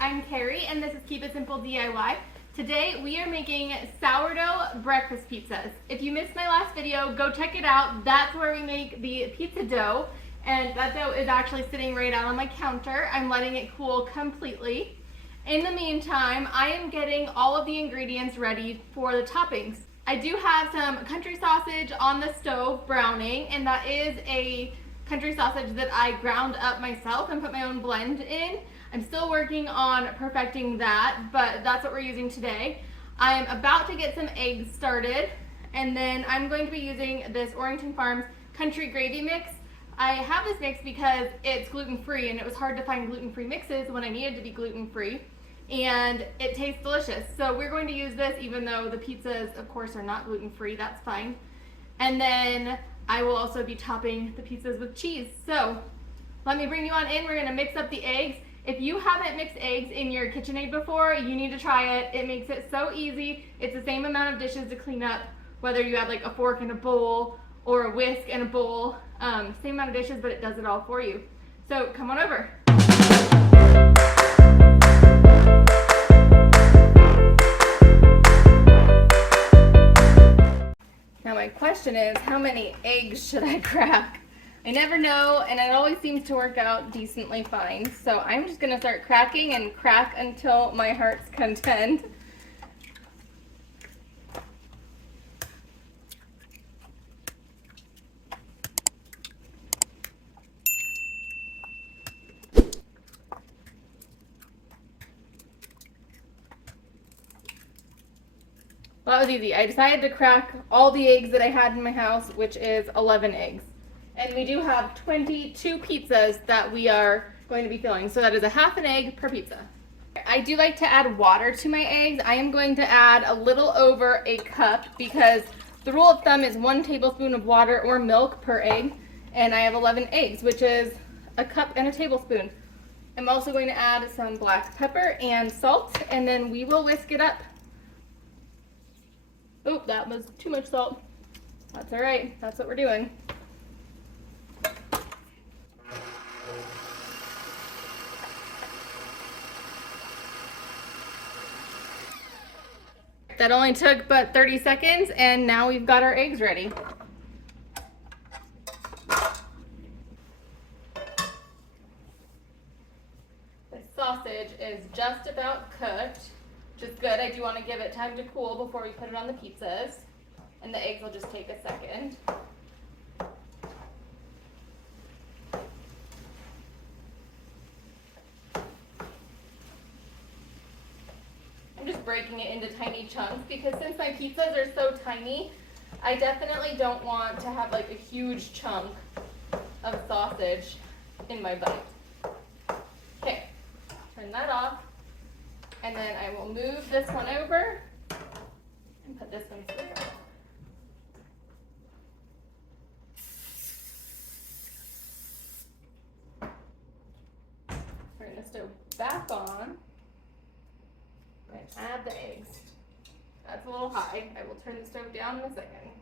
I'm Carrie and this is Keep It Simple DIY. Today we are making sourdough breakfast pizzas. If you missed my last video, go check it out. That's where we make the pizza dough, and that dough is actually sitting right out on my counter. I'm letting it cool completely. In the meantime, I am getting all of the ingredients ready for the toppings. I do have some country sausage on the stove browning, and that is a country sausage that I ground up myself and put my own blend in. I'm still working on perfecting that, but that's what we're using today. I'm about to get some eggs started, and then I'm going to be using this Orrington Farms country gravy mix. I have this mix because it's gluten-free, and it was hard to find gluten-free mixes when I needed to be gluten-free, and it tastes delicious. So we're going to use this even though the pizzas, of course, are not gluten-free. That's fine. And then I will also be topping the pizzas with cheese. So let me bring you on in. We're going to mix up the eggs. If you haven't mixed eggs in your KitchenAid before, you need to try it. It makes it so easy. It's the same amount of dishes to clean up, whether you have like a fork and a bowl or a whisk and a bowl. Same amount of dishes, but it does it all for you. So come on over. Now my question is, how many eggs should I crack? I never know, and it always seems to work out decently fine. So I'm just gonna start cracking and crack until my heart's content. Well, that was easy. I decided to crack all the eggs that I had in my house, which is 11 eggs. And we do have 22 pizzas that we are going to be filling. So that is a half an egg per pizza. I do like to add water to my eggs. I am going to add a little over a cup because the rule of thumb is 1 tablespoon of water or milk per egg. And I have 11 eggs, which is a cup and a tablespoon. I'm also going to add some black pepper and salt, and then we will whisk it up. Oh, that was too much salt. That's all right. That's what we're doing. That only took but 30 seconds, and now we've got our eggs ready. The sausage is just about cooked, which is good. I do want to give it time to cool before we put it on the pizzas, and the eggs will just take a second. Just breaking it into tiny chunks because since my pizzas are so tiny, I definitely don't want to have like a huge chunk of sausage in my bite. Okay, turn that off, and then I will move this one over and put this one through. Turn the stove back on. And add the eggs. That's a little high. I will turn the stove down in a second.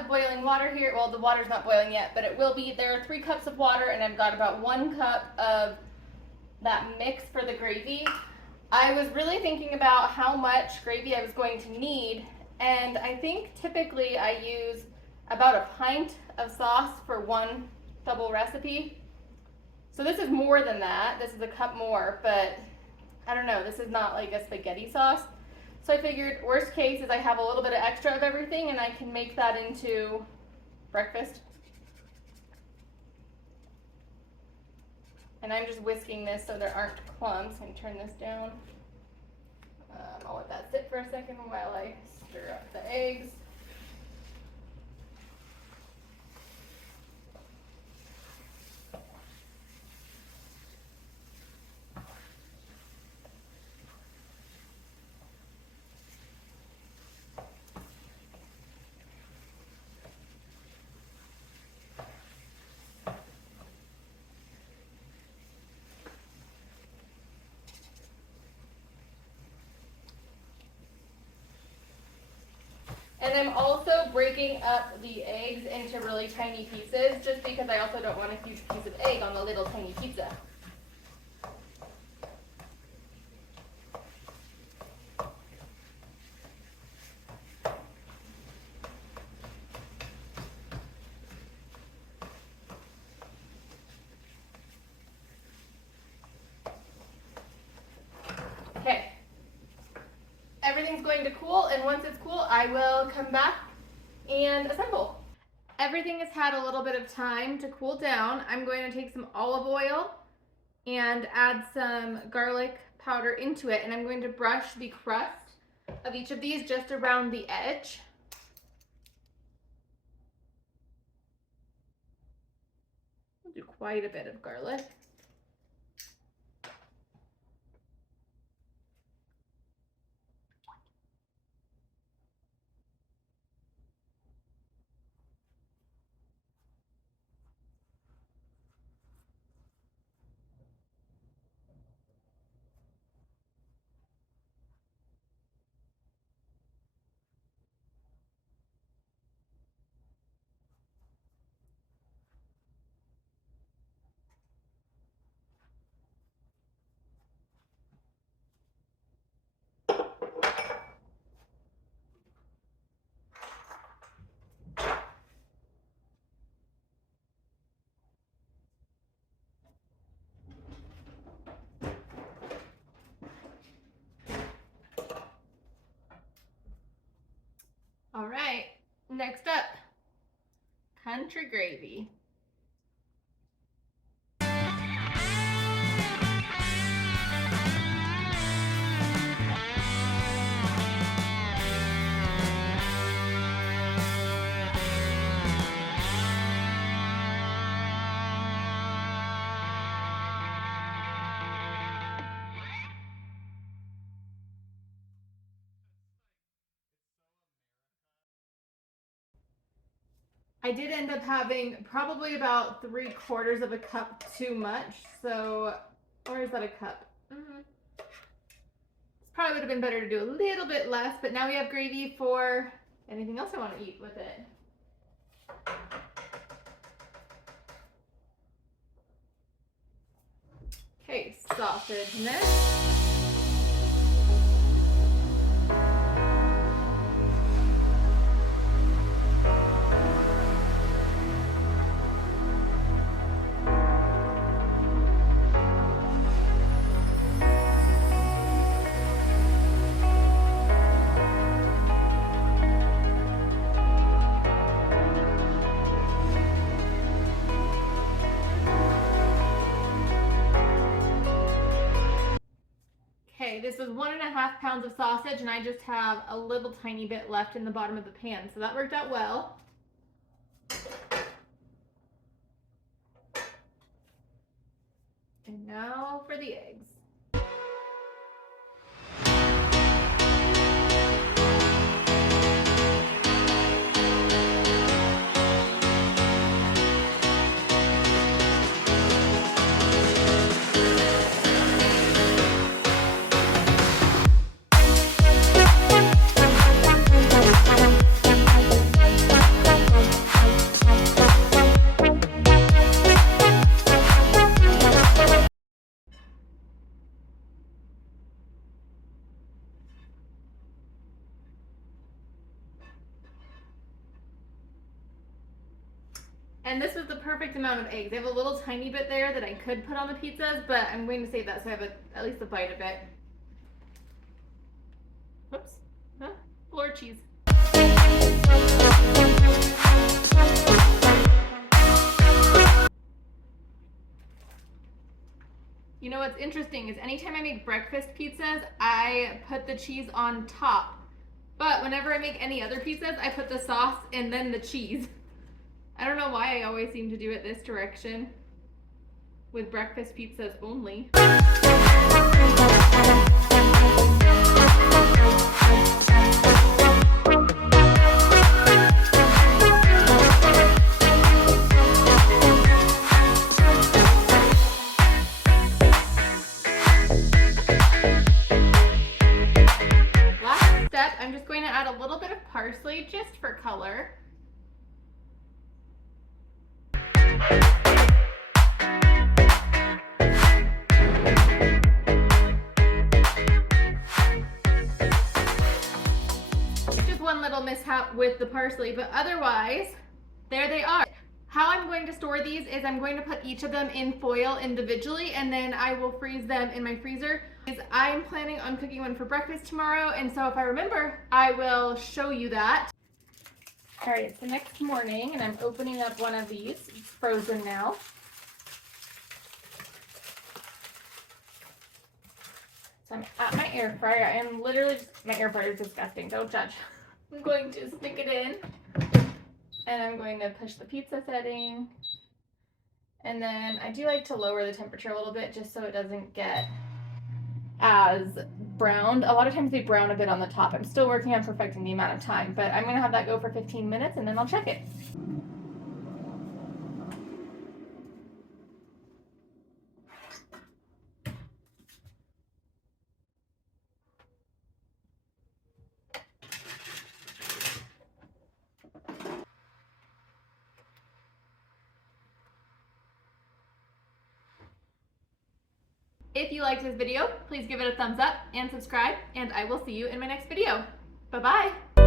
of boiling water here. Well, the water's not boiling yet, but it will be. There are 3 cups of water, and I've got about 1 cup of that mix for the gravy. I was really thinking about how much gravy I was going to need, and I think typically I use about a pint of sauce for 1 double recipe. So this is more than that. This is a cup more, but I don't know. This is not like a spaghetti sauce. So I figured worst case is I have a little bit of extra of everything and I can make that into breakfast. And I'm just whisking this so there aren't clumps. I'm gonna turn this down. I'll let that sit for a second while I stir up the eggs. And I'm also breaking up the eggs into really tiny pieces, just because I also don't want a huge piece of egg on the little tiny pizza. Okay. Everything's going to cool, and once it's cool, I will come back and assemble. Everything has had a little bit of time to cool down. I'm going to take some olive oil and add some garlic powder into it, and I'm going to brush the crust of each of these just around the edge. I'll do quite a bit of garlic. All right, next up, country gravy. I did end up having probably about 3/4 of a cup too much, so, or is that a cup? This probably would have been better to do a little bit less, but now we have gravy for anything else I want to eat with it. Okay, sausage next. Okay, this was 1.5 pounds of sausage, and I just have a little tiny bit left in the bottom of the pan, so that worked out well. And now for the eggs. And this was the perfect amount of eggs. I have a little tiny bit there that I could put on the pizzas, but I'm going to save that so I have at least a bite of it. Whoops. Huh? Floor cheese. You know what's interesting is anytime I make breakfast pizzas, I put the cheese on top. But whenever I make any other pizzas, I put the sauce and then the cheese. I don't know why I always seem to do it this direction with breakfast pizzas only. Last step, I'm just going to add a little bit of parsley just for color. Just one little mishap with the parsley, but otherwise, there they are. How I'm going to store these is I'm going to put each of them in foil individually, and then I will freeze them in my freezer. I'm planning on cooking one for breakfast tomorrow, and so if I remember, I will show you that. All right, it's the next morning, and I'm opening up one of these. It's frozen now. So I'm at my air fryer. I am literally my air fryer is disgusting. Don't judge. I'm going to stick it in, and I'm going to push the pizza setting. And then I do like to lower the temperature a little bit just so it doesn't get as browned. A lot of times they brown a bit on the top. I'm still working on perfecting the amount of time, but I'm gonna have that go for 15 minutes and then I'll check it. If you liked this video, please give it a thumbs up and subscribe, and I will see you in my next video. Bye-bye.